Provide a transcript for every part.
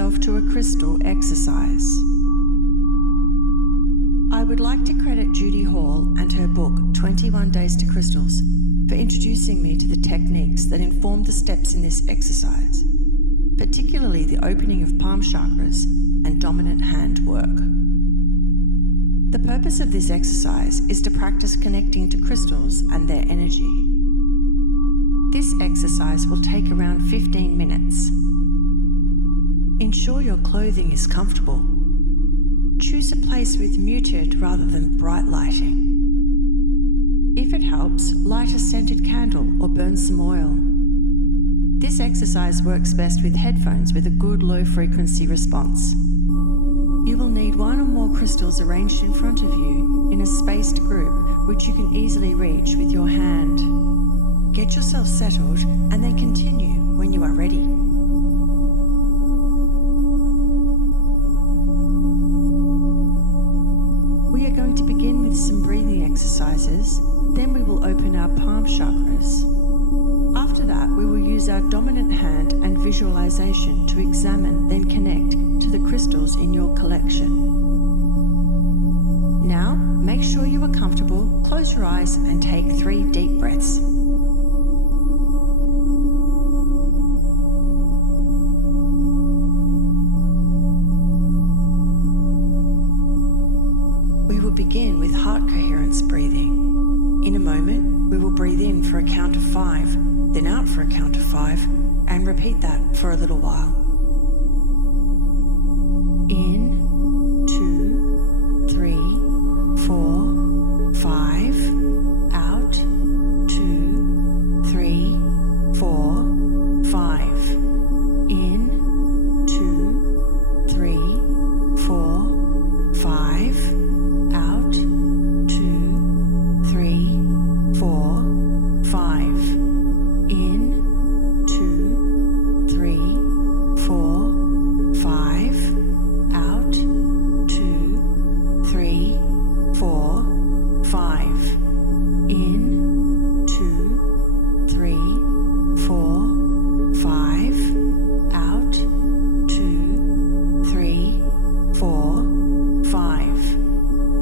yourself to a crystal exercise. I would like to credit Judy Hall and her book 21 Days to Crystals for introducing me to the techniques that inform the steps in this exercise, particularly the opening of palm chakras and dominant hand work. The purpose of this exercise is to practice connecting to crystals and their energy. This exercise will take around 15 minutes. Ensure your clothing is comfortable. Choose a place with muted rather than bright lighting. If it helps, light a scented candle or burn some oil. This exercise works best with headphones with a good low frequency response. You will need one or more crystals arranged in front of you in a spaced group which you can easily reach with your hand. Get yourself settled and then continue when you are ready. We are going to begin with some breathing exercises, then we will open our palm chakras. After that, we will use our dominant hand and visualization to examine, then connect to the crystals in your collection. Now, make sure you are comfortable, close your eyes and take 3 deep breaths. We will begin with heart coherence breathing. In a moment, we will breathe in for a count of 5, then out for a count of 5, and repeat that for a little while. In, 2, 3, 4, 5, out, 2, 3, 4, 5. In, 2, 3, 4, 5. Out, 2, 3, 4, 5. In, 2, 3, 4, 5. Out, 2, 3, 4, 5. In, 2, 3, 4, 5. Out, 2, 3, 4, 5.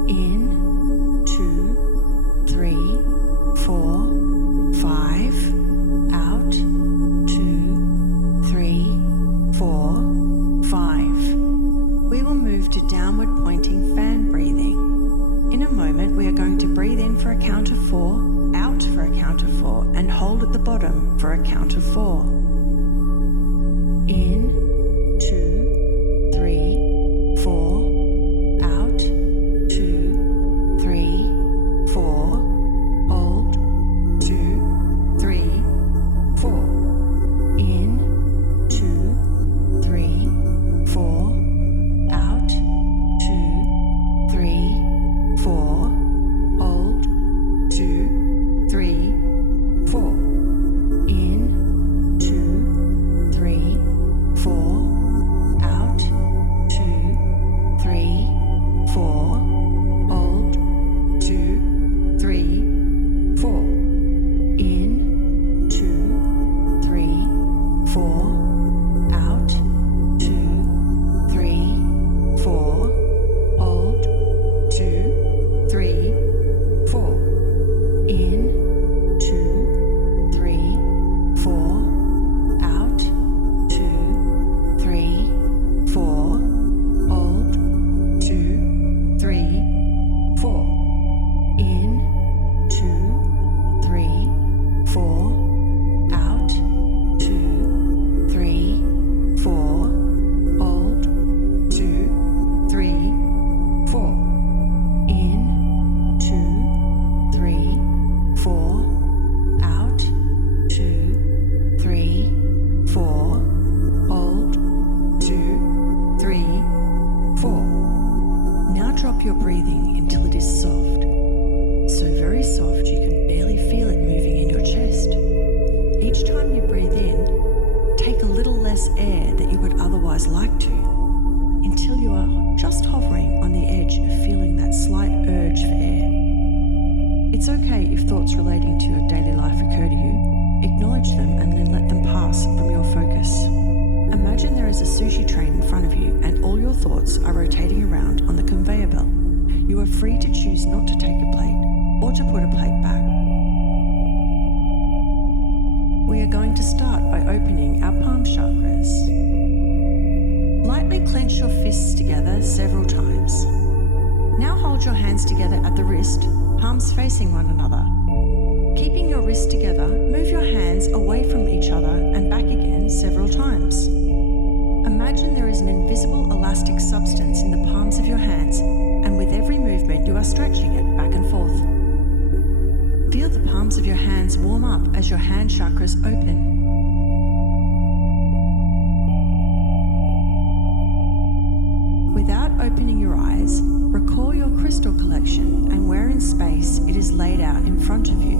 In, 2, 3, 4, 5. Out, 2, 3, 4, 5. We will move to downward pointing fan breathing. In a moment, we are going to breathe in for a count of 4, out for a count of 4, and hold at the bottom for a count of 4. In, 2, 3, 4. Out, 2, 3, 4. Hold, 2, 3, 4. In, 2, 3, 4. Out, 2, 3, 4. Hold, 2, 3, 4. In, 2, 3, 4. Out, 2, 3, 4. Hold, 2, 3, 4. In, 2, 3, 4. Out, 2, 3, 4. Hold, 2, 3, 4. In, 2, 3, 4. Out, 2, 3, 4. Hold, 2, 3, 4. In, 2, 3, 4. Out, 2, 3, 4. Hold, 2, 3, 4. In, 2, 3, 4. Out, 2, 3, 4. Hold, 2, 3, 4. Now drop your breathing until it is soft. So very soft you can barely feel it moving in your chest. Each time you breathe in, take a little less air that you would otherwise like to, until you are just hovering on the edge of feeling that slight urge for air. It's okay if thoughts relating to your daily life occur to you. Acknowledge them and then let them pass from your focus. Imagine there is a sushi train in front pots are rotating around on the conveyor belt. You are free to choose not to take a plate or to put a plate back. We are going to start by opening our palm chakras. Lightly clench your fists together several times. Now hold your hands together at the wrist, palms facing one another. Keeping your wrists together, move your hands away from each other and back again several times. Imagine there is an invisible elastic substance in the palms of your hands, and with every movement you are stretching it back and forth. Feel the palms of your hands warm up as your hand chakras open. Without opening your eyes, recall your crystal collection and where in space it is laid out in front of you.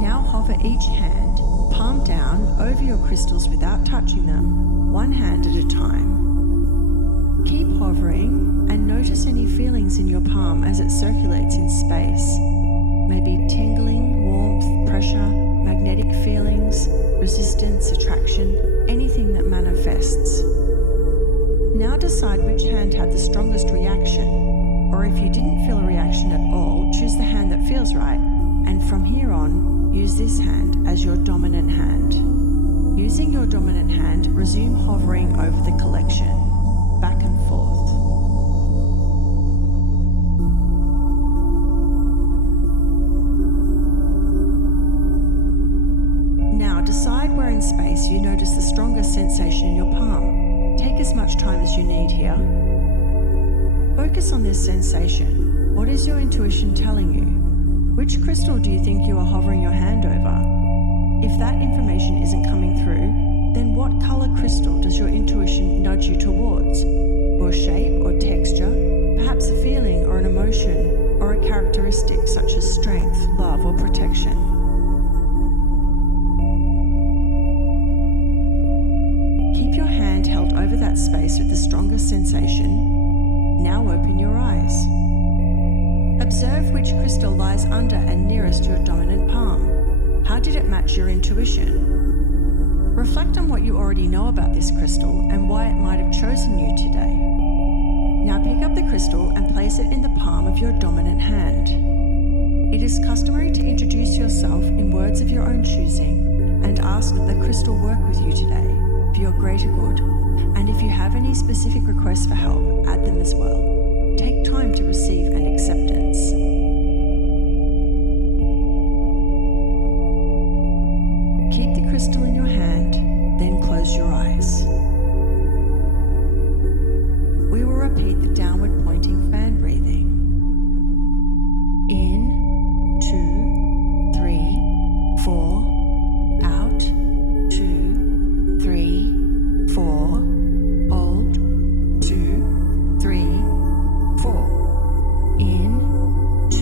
Now hover each hand, palm down, over your crystals without touching them, one hand at a time. Keep hovering and notice any feelings in your palm as it circulates in space. Maybe tingling, warmth, pressure, magnetic feelings, resistance, attraction, anything that manifests. Now decide which hand had the strongest reaction, or if you didn't feel a reaction at all, choose the hand that feels right, and from here on, use this hand as your dominant hand. Using your dominant hand, resume hovering over the collection, back and forth. Now decide where in space you notice the strongest sensation in your palm. Take as much time as you need here. Focus on this sensation. What is your intuition telling you? Which crystal do you think you are hovering your hand over? If that information isn't coming through, then what color crystal does your intuition nudge you towards? Or shape or texture, perhaps a feeling or an emotion, or a characteristic such as strength, love, or protection. Keep your hand held over that space with the strongest sensation. Now open your eyes. Observe which crystal lies under and nearest your dominant palm. How did it match your intuition? Reflect on what you already know about this crystal and why it might have chosen you today. Now pick up the crystal and place it in the palm of your dominant hand. It is customary to introduce yourself in words of your own choosing and ask that the crystal work with you today for your greater good, and if you have any specific requests for help, add them as well. Take time to receive an acceptance. Keep the crystal in your hand, then close your eyes. We will repeat the downward pointing fan breathing. In, 2, 3, 4, out, 2, 3, 4, hold, 2, 3, 4. In, 2,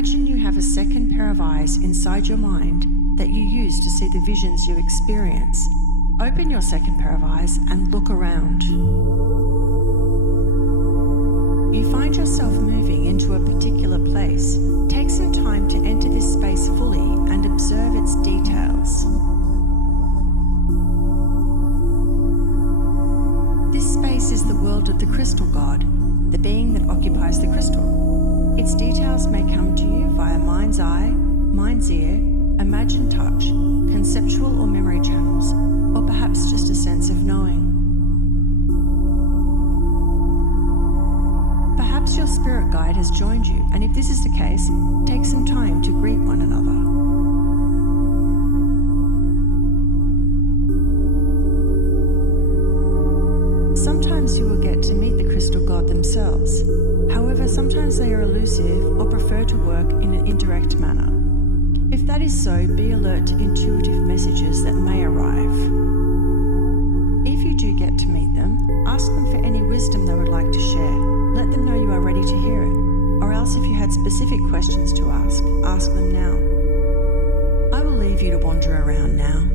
Imagine you have a second pair of eyes inside your mind that you use to see the visions you experience. Open your second pair of eyes and look around. You find yourself moving into a particular place. Take some time to enter this space fully and observe its details. This space is the world of the crystal god, the being that occupies the crystal. Its details may come to you via mind's eye, mind's ear, imagined touch, conceptual or memory channels, or perhaps just a sense of knowing. Perhaps your spirit guide has joined you, and if this is the case, take some time to greet one another. Sometimes you will get to meet the crystal god themselves. However, sometimes they are elusive or prefer to work in an indirect manner. If that is so, be alert to intuitive messages that may arrive. If you do get to meet them, ask them for any wisdom they would like to share. Let them know you are ready to hear it. Or else if you had specific questions to ask them now. I will leave you to wander around now.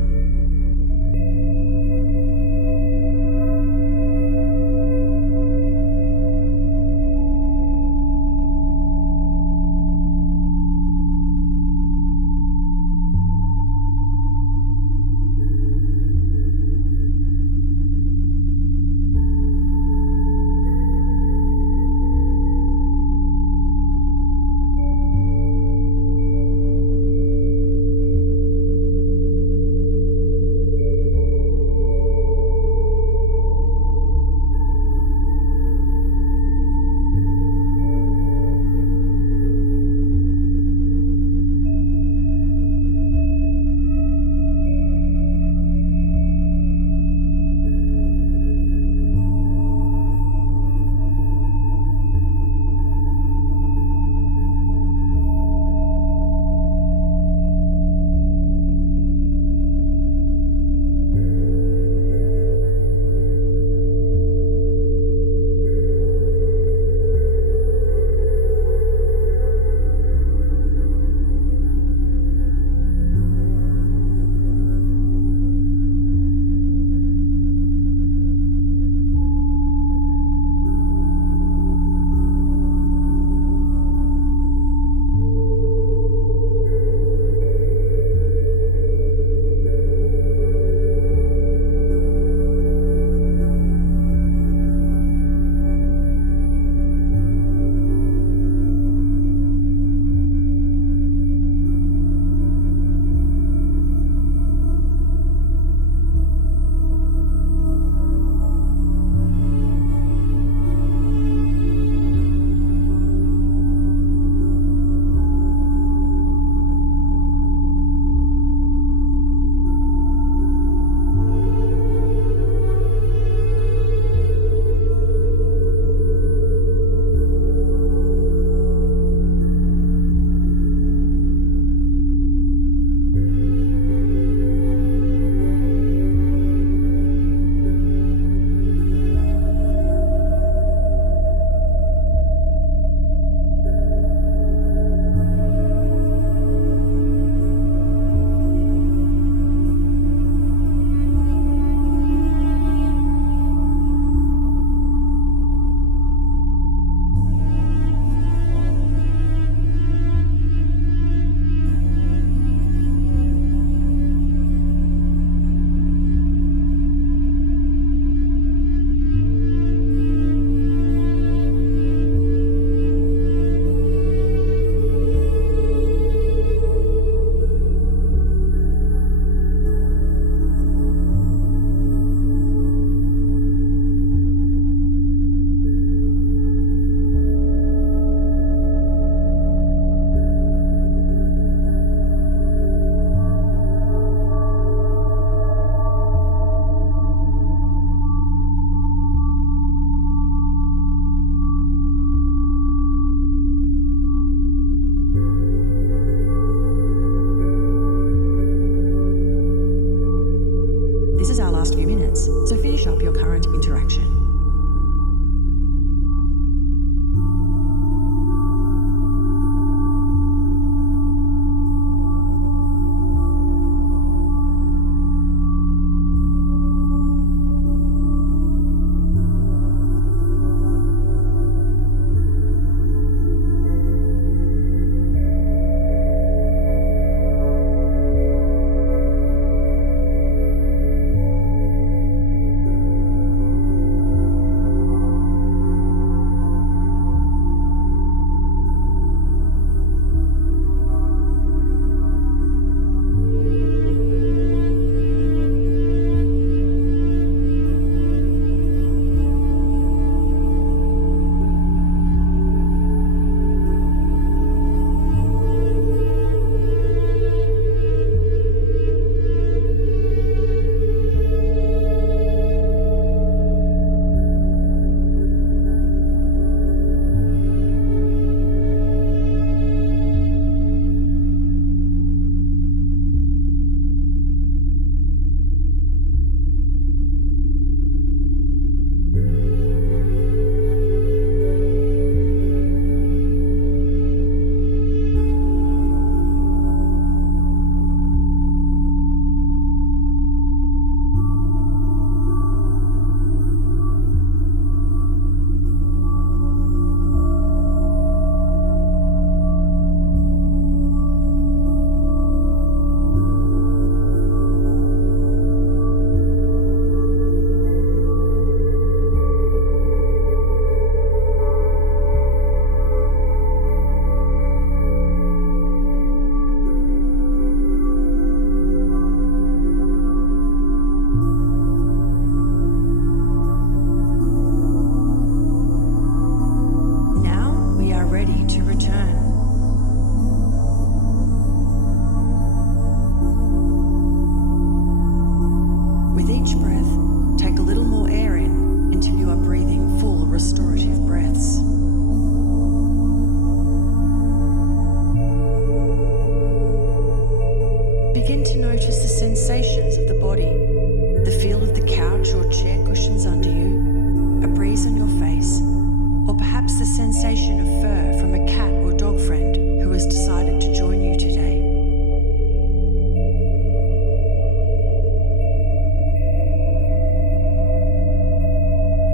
has decided to join you today.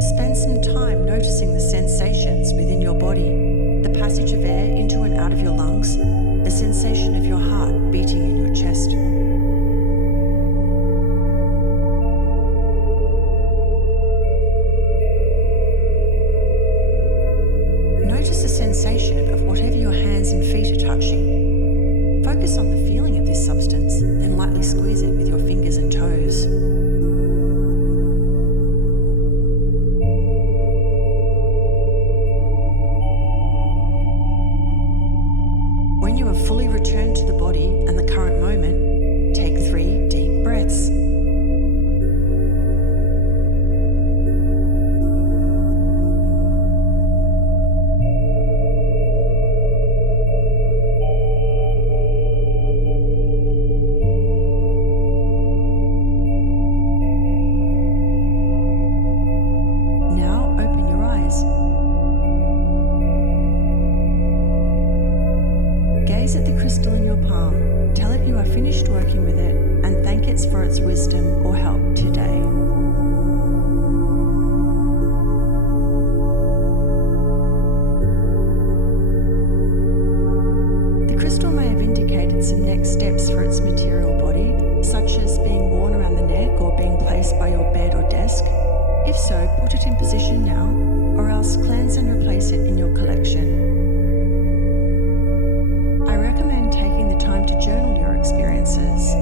Spend some time noticing the sensations within your body, the passage of air into and out of your lungs, the sensation of your heart beating in your chest. Notice the sensation of whatever your hands and feet are touching. Focus on the feeling of this substance, then lightly squeeze it with your fingers and toes. When you have fully returned to the body and the current moment, take 3 deep breaths. Now open your eyes. Gaze at the crystal in your palm, tell it you are finished working with it, and thank it for its wisdom or help today. The crystal may have indicated some next steps for its material body, such as being worn around the neck or being placed by your bed or desk. If so, put it in position now, or else cleanse and replace it in your collection. I recommend taking the time to journal your experiences.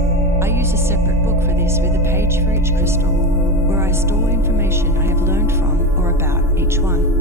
I use a separate book for this with a page for each crystal, where I store information I have learned from or about each one.